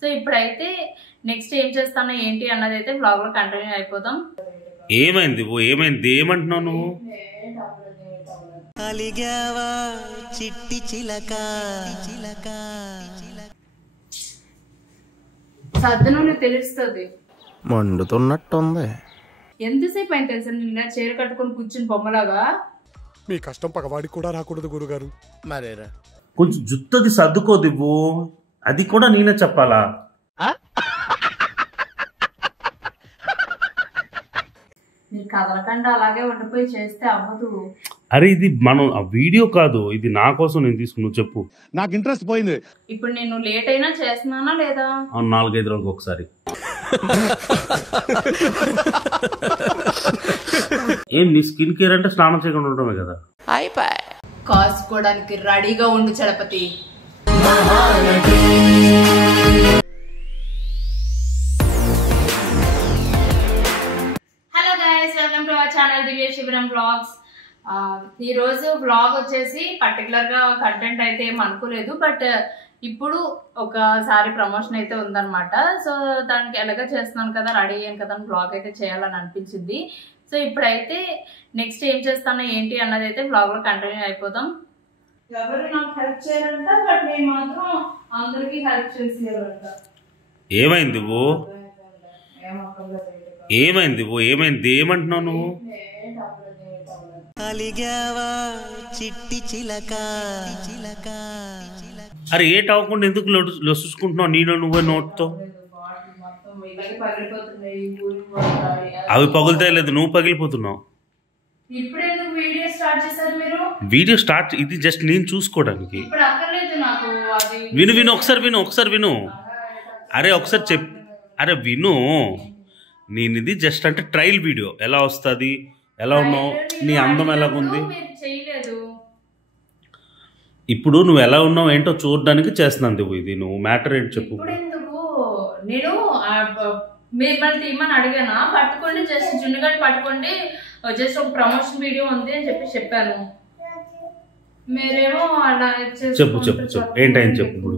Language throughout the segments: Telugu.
సో ఇప్పుడైతే నెక్స్ట్ ఏం చేస్తానో ఏంటి అన్నది అయితే బ్లాగ్ లో కంటిన్యూ అయిపోతాం. ఏమైంది ఏమైంది ఏమంటున్నావు నువ్వు? సర్దును తెలుస్తుంది, మండుతున్నట్టుంది. ఎంతసేపు అయింది తెలుసా నిన్న చీర కట్టుకొని కూర్చుని బొమ్మలాగా. మీ కష్టం పగవాడికి కూడా రాకూడదు గురుగారు. మరేరా కొంచెం జుత్తది సర్దుకోదివ్వు, అది కూడా నేనే చెప్పాలా? మీరు కదలకుండా అలాగే ఉండిపోయి చేస్తే అవ్వదు. అరే ఇది మనం ఆ వీడియో కాదు, ఇది నా కోసం నేను తీసుకున్నావు. చెప్పు. నాకు ఇంట్రెస్ట్ పోయింది. ఇప్పుడు నేను లేట్ అయినా చేస్తున్నానా లేదా? 4-5 రోజులకు ఒకసారి. ఏం నీ స్కిన్ కేర్ అంటే స్నానం చేయకుండా ఉండటమే కదా. కాసుకోవడానికి రెడీగా ఉండు Chalapathi. Hello guys, welcome to our channel Divya Shibiram vlogs. ఈ రోజు బ్లాగ్ వచ్చేసి పర్టికులర్ గా కంటెంట్ అయితే ఏం అనుకోలేదు, బట్ ఇప్పుడు ఒకసారి ప్రమోషన్ అయితే ఉందన్నమాట. సో దానికి ఎలాగ చేస్తున్నాను కదా, రెడీ అయ్యాను కదా, బ్లాగ్ అయితే చేయాలని అనిపించింది. సో ఇప్పుడైతే నెక్స్ట్ ఏం చేస్తానో ఏంటి అన్నది అయితే బ్లాగ్ లో కంటిన్యూ అయిపోతాం. ఎవరు నాకు హెల్ప్ చేయాలంట, బట్ నేను మాత్రం అందరికి హెల్ప్ చేసేయాలంట. ఏమైంది ఏమైంది ఏమైంది ఏమంటున్నావు నువ్వు? అరే ఏ టావకుండా ఎందుకు లొసుకుంటున్నావు నీలో నువ్వే నోట్తో? అవి పగులుతాయి లేదు, నువ్వు పగిలిపోతున్నావు. వీడియో స్టార్ట్ ఇది జస్ట్ నేను చూసుకోవడానికి. విను ఒకసారి విను. అరే ఒకసారి అరే విను, నేను ఇది జస్ట్ అంటే ట్రయల్ వీడియో. ఎలా వస్తుంది, ఎలా ఉన్నావు, నీ అందం ఎలాగుంది, ఇప్పుడు నువ్వు ఎలా ఉన్నావు ఏంటో చూడడానికి చేస్తున్నాను. ఇది నువ్వు మ్యాటర్ ఏంటి చెప్పు. నేను మిమ్మల్ని తీయమని అడిగానా, పట్టుకోండి జస్ట్ జున్నుగడ్డ పట్టుకోండి, జస్ట్ ఒక ప్రమోషన్ వీడియో ఉంది అని చెప్పాను. మీరేమో అలా చెప్పు ఏంటని చెప్పు. ఇప్పుడు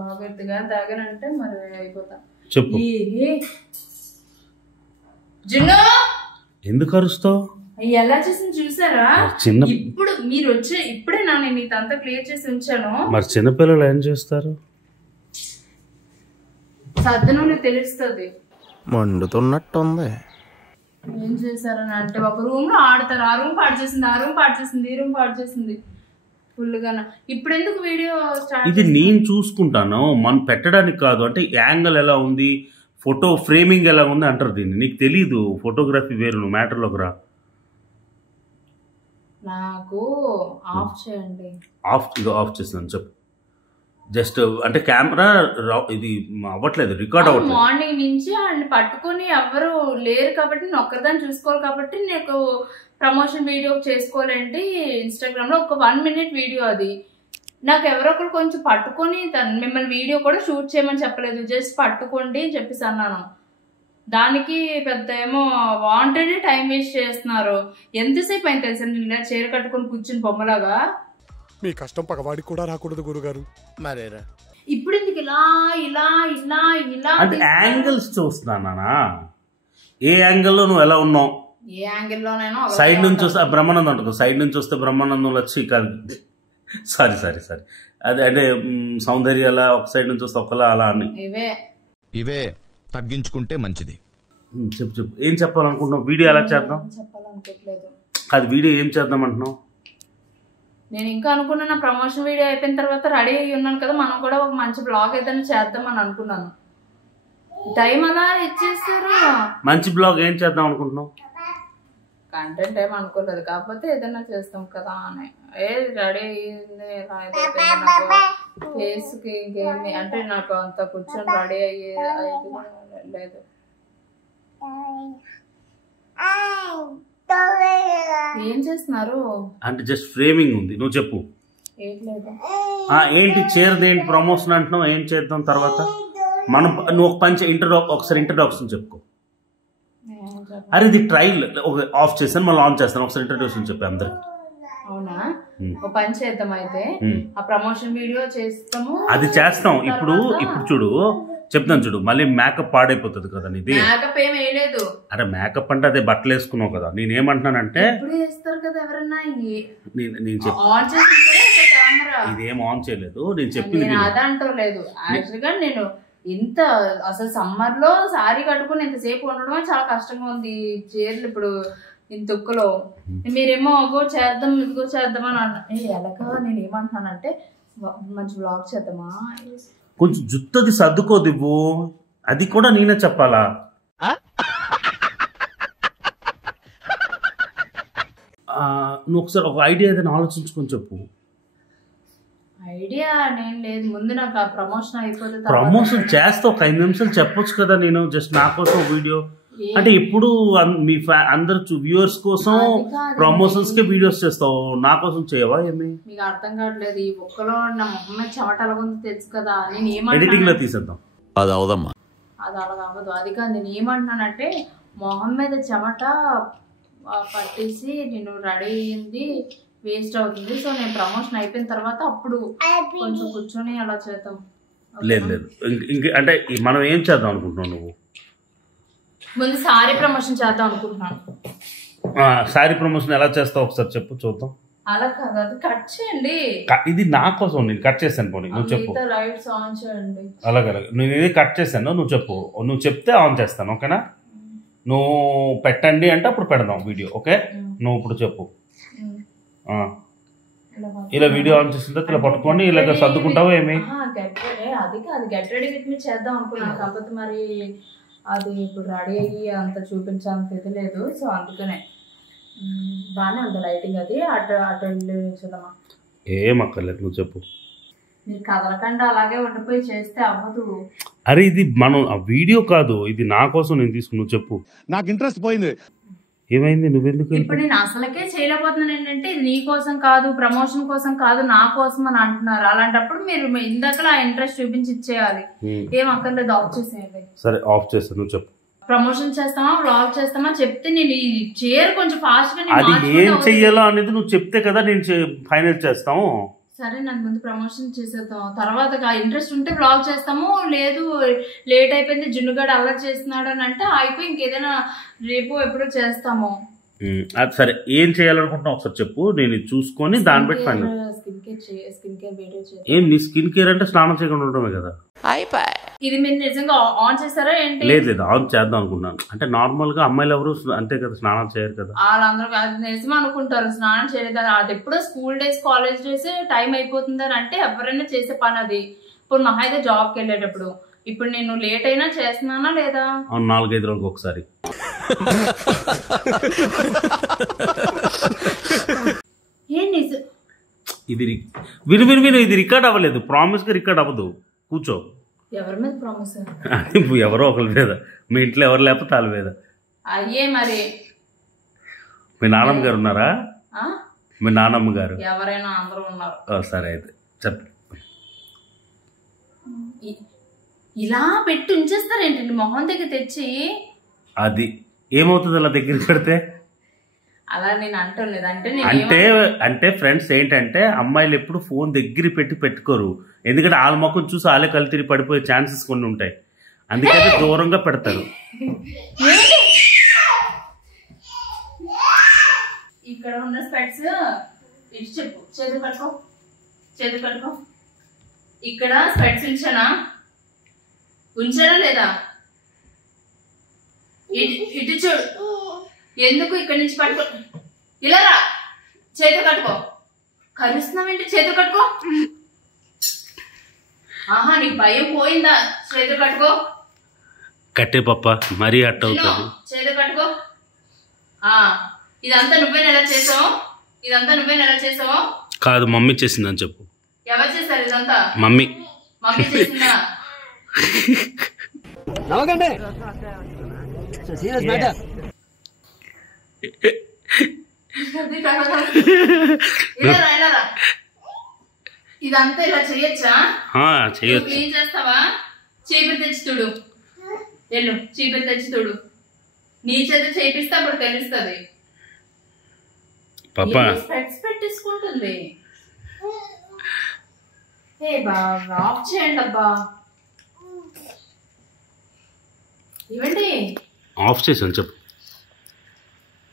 బాగా ఎత్తుగా తాగానంటే మరి అయిపోతా. చెప్పు. జున్ను ఎందుకు అరుస్తావు? ఎలా చేసింది చూసారా? ఇప్పుడు మీరు వచ్చే ఇప్పుడే నేను నీకంతా క్లియర్ చేసి ఉంచాను. మరి చిన్నపిల్లలు ఏం చేస్తారు? సర్దును తెలుస్తుంది, మండుతున్నట్టుంది. ఏం చేశారని అంటే ఒక రూమ్ లో ఆడతారు, ఆ రూమ్ పాడు చేసింది, ఈ రూమ్ పాడు చేసింది ఫుల్గా. ఇప్పుడు ఎందుకు వీడియో స్టార్ట్? ఇది నేను చూసుకుంటాను, మనం పెట్టడానికి కాదు. అంటే యాంగిల్ ఎలా ఉంది, ఫోటో ఫ్రేమింగ్ ఎలా ఉంది అంటారు దీన్ని. నీకు తెలీదు, ఫోటోగ్రఫీ వేరు, నువ్వు మ్యాటర్లోకి రా. నాకు ఆఫ్ చేయండి. ఆఫ్ చేస్తాను చెప్పు. జస్ట్ అంటే కెమెరా ఇది అవ్వట్లేదు, రికార్డ్ అవ్వట్లేదు. మార్నింగ్ నుంచి వాళ్ళని పట్టుకొని ఎవరు లేరు కాబట్టి నేను ఒక్కరిదాన్ని చూసుకోవాలి కాబట్టి నీకు ప్రమోషన్ వీడియో చేసుకోవాలంటే ఇన్స్టాగ్రామ్ లో ఒక 1 minute వీడియో. అది నాకు ఎవరొకరు కొంచెం పట్టుకొని మిమ్మల్ని వీడియో కూడా షూట్ చేయమని చెప్పలేదు, జస్ట్ పట్టుకోండి అని చెప్పేసి అన్నాను. దానికి పెద్ద ఏమో వాంటెడ్ టైం వేస్ట్ చేస్తున్నారు. ఎంతసేపు అయింది తెలుసా నిన్న చీర కట్టుకొని కూర్చుని బొమ్మలాగా. మీ కష్టం పగవాడికి కూడా రాకూడదు గురుగారు. మరేరా ఇప్పుడు ఎందుకు ఇలా ఇలా ఇలా ఇలా అంటే యాంగిల్స్ చూస్తున్నానా? ఏ యాంగిల్లో నువ్వు ఎలా ఉన్నావు? ఏ యాంగిల్లోనైనా సైడ్ నుంచి వస్తే బ్రహ్మానందం అంటుకో, సైడ్ నుంచి వస్తే బ్రహ్మానందం వచ్చి కాదు. సారీ అదే అంటే సౌందర్యాల ఒక సైడ్ నుంచి వస్తే ఒకలా అలా అని ఇవే తగ్గించుకుంటే మంచిది. చెప్పు ఏం చెప్పాలనుకుంటున్నావు? వీడియో ఎలా చేద్దాం? చెప్పాలనుకోవట్లేదు. అది వీడియో ఏం చేద్దాం అంటున్నావు? నేను ఇంకా అనుకున్నాను, నా ప్రమోషన్ వీడియో అయిపోయిన తర్వాత రెడీ అయ్యి ఉన్నాను కదా, మనం కూడా ఒక మంచి బ్లాగ్ ఏదైనా చేద్దాం అని అనుకున్నాను. టైం అలా ఇచ్చేస్తారు. మంచి బ్లాగ్ ఏం చేద్దాం అనుకుంటున్నావు? కంటెంట్ ఏం అనుకోలేదు, కాకపోతే ఏదైనా చేస్తాం కదా అని. రెడీ అయ్యింది ఫేస్కి ఇంకేమి అంటే నాకు అంత కూర్చొని రెడీ అయ్యేది లేదు. ఏం చేస్తున్నారు అంటే జస్ట్ ఫ్రేమింగ్ ఉంది, నువ్వు చెప్పు. ఏంటి చీరది ఏంటి ప్రమోషన్ అంటున్నావు, ఏం చేద్దాం తర్వాత? మనం నువ్వు ఒక పంచ ఒకసారి ఇంట్రడక్షన్ చెప్పుకో. అరే ఇది ట్రైల్ ఆఫ్ చేస్తాను, మళ్ళీ ఆన్ చేస్తాను. ఒకసారి ఇంట్రడక్షన్ చెప్పి అందరికి. అవునా, ఒక పని చేద్దాం అయితే, ఆ ప్రమోషన్ వీడియో చేస్తాము. అది చేస్తాం. ఇప్పుడు చూడు, చెప్తాను చూడు, మళ్ళీ మేకప్ పాడైపోతుంది కదా నీది. మేకప్ ఏం వేయలేదు. అరే మేకప్ అంటే అదే బట్టలు వేసుకున్నావు కదా. నేనేమంటున్నానంటే ఇప్పుడు వేస్తారు కదా ఎవరన్నా, నేను ఆన్ చేసి కెమెరా ఇదేం ఆన్ చేయలేదు. నేను చెప్పింది అదంటలేదు. యాక్చువల్ గా నేను ఇంత అసలు సమ్మర్ లో సారీ కట్టుకుని ఇంతసేపు ఉండడం చాలా కష్టంగా ఉంది. చీరలు ఇప్పుడు ఇంత ఉక్కలో మీరేమో అగో చేద్దాం ఇదిగో చేద్దాం అని అన్నా. ఎలాగా నేను ఏమంటున్నానంటే మంచి వ్లాగ్ చేద్దామా, కొంచెం జుత్తది సర్దుకోదివ్వు, అది కూడా నేనే చెప్పాలా? నువ్వు ఒకసారి ఒక ఐడియా ఏదైనా ఆలోచించుకొని చెప్పు. ఐడియా నేను లేదు, ముందు నాకు ఆ ప్రమోషన్ అయిపోతే ప్రమోషన్ చేస్తా ఒక 5 నిమిషాలు చెప్పొచ్చు కదా. నేను జస్ట్ నా కోసం వీడియో అంటే ఎప్పుడు మీ అందరు వ్యూవర్స్ కోసం ప్రమోషన్స్ కే వీడియోస్ చేస్తావు, నా కోసం చేయవా? ఏమి మీకు అర్థం కావట్లేదు. ఈ ఒక్కలో నా మొహం మీద చెమట అలాగుంది తెలుసు కదా. నేను ఎడిటింగ్ లో తీసేద్దాం. అది అవదమ్మా, అది అలా అవ్వదు. అది కాదు నేను ఏమంటున్నానంటే మొహం మీద చెమట పట్టేసి నేను రెడీ అయ్యింది వేస్ట్ అవుతుంది. సో నేను ప్రమోషన్ అయిపోయిన తర్వాత అప్పుడు కొంచెం కూర్చొని అలా చేద్దాం. లేదు లేదు ఇంక అంటే మనం ఏం చేద్దాం అనుకుంటున్నావు నువ్వు? ముందు సారీ ప్రమోషన్ చేద్దాం అనుకుంటున్నాను. సారీ ప్రమోషన్ ఎలా చేస్తావు ఒకసారి చెప్పు చూద్దాం. అలా కాదు, అది కట్ చేయండి. ఇది నా కోసం, నేను కట్ చేశాను. పోనీ నువ్వు చెప్పు. లైట్స్ ఆన్ చేయండి. అలాగే నేను ఇది కట్ చేశాను, నువ్వు చెప్పు. నువ్వు చెప్తే ఆన్ చేస్తాను, ఓకేనా? నువ్వు పెట్టండి అంటే అప్పుడు పెడదాం వీడియో, ఓకే? నువ్వు ఇప్పుడు చెప్పు. ఇలా వీడియో ఆన్ చేసిన తర్వాత ఇలా పట్టుకొని ఇలాగ సర్దుకుంటావు ఏమి? అది కాదు, గెట్ రెడీ విత్ మీ చేద్దాం అనుకున్నాను. కాకపోతే మరి అది ఇప్పుడు రెడీ అయ్యి అంత చూపించాలంత ఇది లేదు. సో అందుకనే బాగానే ఉంది లైటింగ్. అది అటు అటు వెళ్ళి చూద్దామా? ఏం అక్కర్లేదు, నువ్వు చెప్పు. మీరు కదలకుండా అలాగే ఉండిపోయి చేస్తే అవ్వదు. అరే ఇది మనం ఆ వీడియో కాదు, ఇది నా కోసం నేను తీసుకుని. నువ్వు చెప్పు. నాకు ఇంట్రెస్ట్ పోయింది. ఏమైంది? నువ్వెందుకు? ఇప్పుడు నేను అసలుకే చేయలేకపోతున్నాను. ఏంటంటే ఇది నీ కోసం కాదు, ప్రమోషన్ కోసం కాదు, నా కోసం అని అంటున్నారు. అలాంటప్పుడు మీరు ఇందాక ఆ ఇంట్రెస్ట్ చూపించి ఇచ్చేయాలి. ఏం అక్కర్లేదు, ఆఫ్ చేసేయాలి. సరే ఆఫ్ చేస్తాను, నువ్వు చెప్పు. ప్రమోషన్ చేస్తామా వ్లాగ్ చేస్తామా చెప్తే నేను ఈ చైర్ కొంచెం ఫాస్ట్ గా అది ఏం చెయ్యాలో అనేది నువ్వు చెప్తే కదా నేను ఫైనల్ చేస్తాము. సరే నాకు ముందు ప్రమోషన్ చేసేద్దాం, తర్వాత ఇంట్రెస్ట్ ఉంటే వ్లాగ్ చేస్తాము. లేదు లేట్ అయిపోయింది జున్నుగాడు అల్లరి చేస్తున్నాడు అని అంటే అయిపోయి ఇంకేదైనా రేపు ఎప్పుడో చేస్తాము. అది సరే, ఏం చేయాలనుకుంటున్నావు ఒకసారి చెప్పు, నేను చూసుకొని దాన్ని బట్టి ఫైనల్. స్కిన్ కేర్ వీడియో చేద్దాం. ఏం నీ స్కిన్ కేర్ అంటే స్నానం చేయకుండా ఉండటమే కదా? ఇది మీరు నిజంగా ఆన్ చేస్తారా ఏంటి? లేదు లేదు, ఆన్ చేద్దాం అనుకున్నాను. అంటే నార్మల్ గా అమ్మాయిలు ఎవరు అంతే కదా, స్నానం చేయరు కదా. వాళ్ళందరూ నిజం అనుకుంటారు స్నానం చేయలేదు. అది ఎప్పుడో school days college days time అయిపోతుందని అంటే ఎవరైనా చేసే పని అది. ఇప్పుడు మహా అయితే జాబ్కి వెళ్ళేటప్పుడు. ఇప్పుడు నేను లేట్ అయినా చేస్తున్నానా లేదా? 4-5 రోజులకు ఒకసారి. ఇది విను, ఇది రికార్డ్ అవ్వలేదు. ప్రామిస్ గా రికార్డ్ అవ్వదు. కూర్చో. ఎవరి మీద ప్రామిస్? ఎవరో ఒకరి మీద. మీ ఇంట్లో ఎవరు లేకపోతే వాళ్ళ మీద. అయ్యే మరి మీ నాన్నమ్మ గారు ఉన్నారా? మీ నాన్నమ్మ గారు ఎవరైనా అందరూ ఉన్నారు. సరే అయితే చెప్పు. ఇలా పెట్టి ఉంచేస్తారేంటండి మొహం దగ్గర తెచ్చి? అది ఏమవుతుంది అలా దగ్గర పెడితే? అలా నేను అంటలేదు. అంటే ఫ్రెండ్స్ ఏంటంటే అమ్మాయిలు ఎప్పుడు ఫోన్ దగ్గర పెట్టుకోరు. ఎందుకంటే వాళ్ళ మొక్కం చూసి వాళ్ళే కళ్ళు తిరిగి పడిపోయే ఛాన్సెస్ కొన్ని ఉంటాయి. అందుకని దూరంగా పెడతారు. ఇక్కడ ఉన్న స్పెట్స్ ఇటు చెప్పు. చేతులు కట్టుకో. ఇక్కడ స్పెట్స్ ఉంచానా లేదా? ఇటు చూడు. ఎందుకు ఇక్కడి నుంచి పట్టుకో. ఇలా రా, చేతులు కట్టుకో. కలుస్తున్నావేంటి? చేతులు కట్టుకో. ఆహా, నీకు భయం పోయిందా? చేతులు కట్టుకో. కట్టే పప్ప మరీ అట్ట అవుతుంది. చేతులు కట్టుకో. ఇదంతా నువ్వేనా ఎలా చేసావు? కాదు, మమ్మీ చేసిందని చెప్పు. ఎవరు చేశారు ఇదంతా? మమ్మీ చేసిందా? ఇదంతా ఇలా చేయొచ్చా? చేయొచ్చు. ఏం చేస్తావా? చీపిరి తెచ్చి చూడు. చీపిరి తెచ్చి చూడు. నీ చేత చేపిస్తే అప్పుడు తెలుస్తుంది. స్పెట్స్ పెట్టేసుకుంటుంది. ఆఫ్ చేయండి అబ్బా. ఇవ్వండి. ఆఫ్ చేశాను చెప్పు.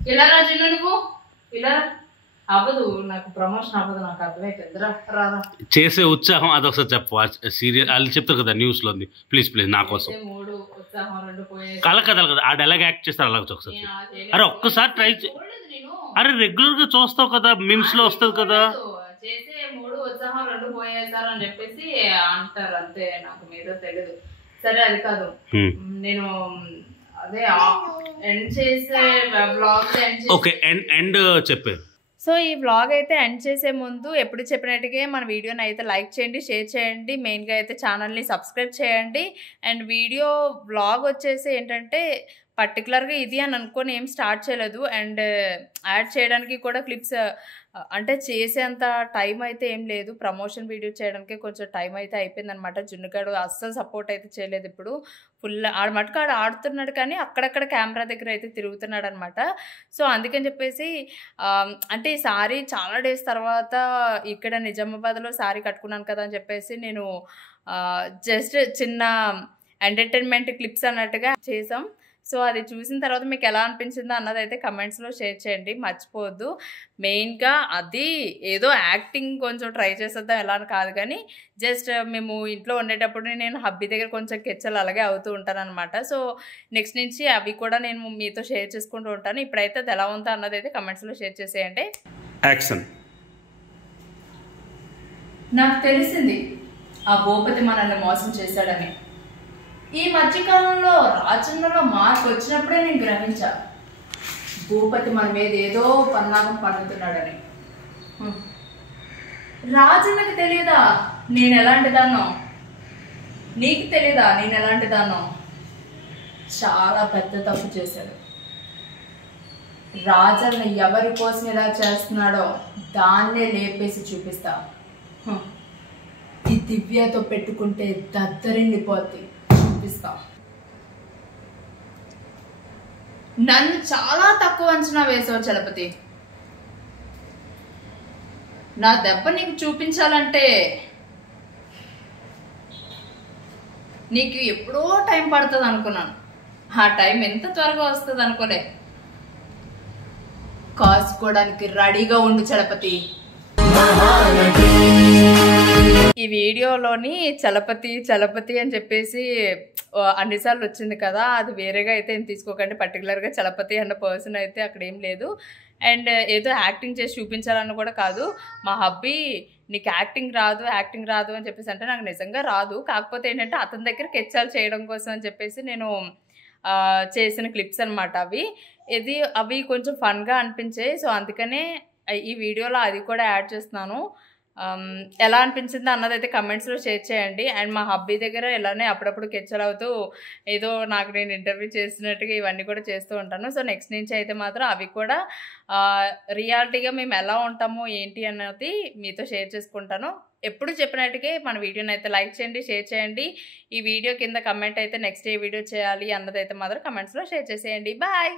ఇలా రాజు నువ్వు ఇలా అవ్వదు, నాకు ప్రమోషన్ అవ్వదు, నాకు అర్థమైపోయింది. రాదా చేసే ఉత్సాహం అదొకసారి చెప్పు. సీరియల్ వాళ్ళు చెప్తారు కదా న్యూస్లో ఉంది. ప్లీజ్ నా కోసం. 3 ఉత్సాహం 2 పోయే కథలు కదా ఆ డైలాగ్ యాక్ట్ చేస్తారు అలాగ ఒకసారి. అరే ఒక్కసారి ట్రై అరే రెగ్యులర్ గా చూస్తావు కదా, మీమ్స్ లో వస్తుంది కదా. చేసే 3 ఉత్సాహం 2 పోయేసారు అని చెప్పేసి అంటారు అంతే, నాకు మీద తెలియదు. సరే అది కాదు, నేను అదే ఎండ్ చేసే బ్లాగ్ ఓకే ఎండ్ చెప్పే. సో ఈ వ్లాగ్ అయితే ఎండ్ చేసే ముందు ఎప్పుడు చెప్పినట్టుగా మన వీడియోని అయితే లైక్ చేయండి, షేర్ చేయండి, మెయిన్గా అయితే ఛానల్ని సబ్స్క్రైబ్ చేయండి. అండ్ వ్లాగ్ వచ్చేసి ఏంటంటే పర్టికులర్గా ఇది అని అనుకొని ఏం స్టార్ట్ చేయలేదు. అండ్ యాడ్ చేయడానికి కూడా క్లిప్స్ అంటే చేసేంత టైం అయితే ఏం లేదు. ప్రమోషన్ వీడియో చేయడానికి కొంచెం టైం అయితే అయిపోయిందనమాట. జున్నుగాడు అస్సలు సపోర్ట్ అయితే చేయలేదు. ఇప్పుడు ఫుల్ మటుకు ఆడుతున్నాడు కానీ అక్కడక్కడ కెమెరా దగ్గర అయితే తిరుగుతున్నాడు అనమాట. సో అందుకని చెప్పేసి అంటే ఈ సారీ చాలా డేస్ తర్వాత ఇక్కడ నిజామాబాద్లో సారీ కట్టుకున్నాను కదా అని చెప్పేసి నేను జస్ట్ చిన్న ఎంటర్టైన్మెంట్ క్లిప్స్ అన్నట్టుగా చేసాం. సో అది చూసిన తర్వాత మీకు ఎలా అనిపించిందో అన్నది అయితే కమెంట్స్లో షేర్ చేయండి, మర్చిపోవద్దు. మెయిన్గా అది ఏదో యాక్టింగ్ కొంచెం ట్రై చేసేద్దాం ఎలా అని కాదు కానీ జస్ట్ మేము ఇంట్లో ఉండేటప్పుడు నేను హబ్బీ దగ్గర కొంచెం కెచ్చలు అలాగే అవుతూ ఉంటాను అనమాట. సో నెక్స్ట్ నుంచి అవి కూడా నేను మీతో షేర్ చేసుకుంటూ ఉంటాను. ఇప్పుడైతే అది ఎలా ఉందో అన్నది అయితే కమెంట్స్లో షేర్ చేసేయండి. యాక్షన్. నాకు తెలిసింది ఆ భూపతి మనల్ని మోసం చేశాడని. ఈ మధ్యకాలంలో రాజన్నలో మార్పు వచ్చినప్పుడే నేను గ్రహించా భూపతి మన మీద ఏదో పన్నాగం పన్నుతున్నాడని. రాజన్నకి తెలియదా నేను ఎలాంటిదాన్నో? నీకు తెలియదా నేను ఎలాంటిదాన్నో? చాలా పెద్ద తప్పు చేశాడు రాజన్న. ఎవరి కోసం ఎలా చేస్తున్నాడో దాన్నే లేపేసి చూపిస్తా. ఈ దివ్యతో పెట్టుకుంటే దద్దరిల్లిపోద్ది, చూపిస్తా. నన్ను చాలా తక్కువ అంచనా వేసావు చలపతి. నా దెబ్బ నీకు చూపించాలంటే నీకు ఎప్పుడో టైం పడుతుంది అనుకున్నాను. ఆ టైం ఎంత త్వరగా వస్తుంది అనుకోలే. కాసుకోవడానికి రెడీగా ఉండు చలపతి. ఈ వీడియోలోని చలపతి అని చెప్పేసి అన్నిసార్లు వచ్చింది కదా, అది వేరేగా అయితే ఏం తీసుకోకండి. పర్టికులర్గా చలపతి అన్న పర్సన్ అయితే అక్కడ ఏం లేదు. అండ్ ఏదో యాక్టింగ్ చేసి చూపించాలని కూడా కాదు. మా హబ్బీ నీకు యాక్టింగ్ రాదు అని చెప్పేసి అంటే నాకు నిజంగా రాదు. కాకపోతే ఏంటంటే అతని దగ్గర కెచ్చాలు చేయడం కోసం అని చెప్పేసి నేను చేసిన క్లిప్స్ అనమాట అవి కొంచెం ఫన్గా అనిపించాయి. సో అందుకనే ఈ వీడియోలో అది కూడా యాడ్ చేస్తున్నాను. ఎలా అనిపించిందో అన్నది అయితే కమెంట్స్లో షేర్ చేయండి. అండ్ మా హబ్బీ దగ్గర ఇలానే అప్పుడప్పుడు కెచ్చలు అవుతూ ఏదో నాకు నేను ఇంటర్వ్యూ చేస్తున్నట్టుగా ఇవన్నీ కూడా చేస్తూ ఉంటాను. సో నెక్స్ట్ నుంచి అయితే మాత్రం అవి కూడా రియాలిటీగా మేము ఎలా ఉంటామో ఏంటి అన్నది మీతో షేర్ చేసుకుంటాను. ఎప్పుడు చెప్పినట్టుగా మన వీడియోని అయితే లైక్ చేయండి, షేర్ చేయండి. ఈ వీడియో కింద కమెంట్ అయితే నెక్స్ట్ ఏ వీడియో చేయాలి అన్నది అయితే మాత్రం కమెంట్స్లో షేర్ చేసేయండి. బాయ్.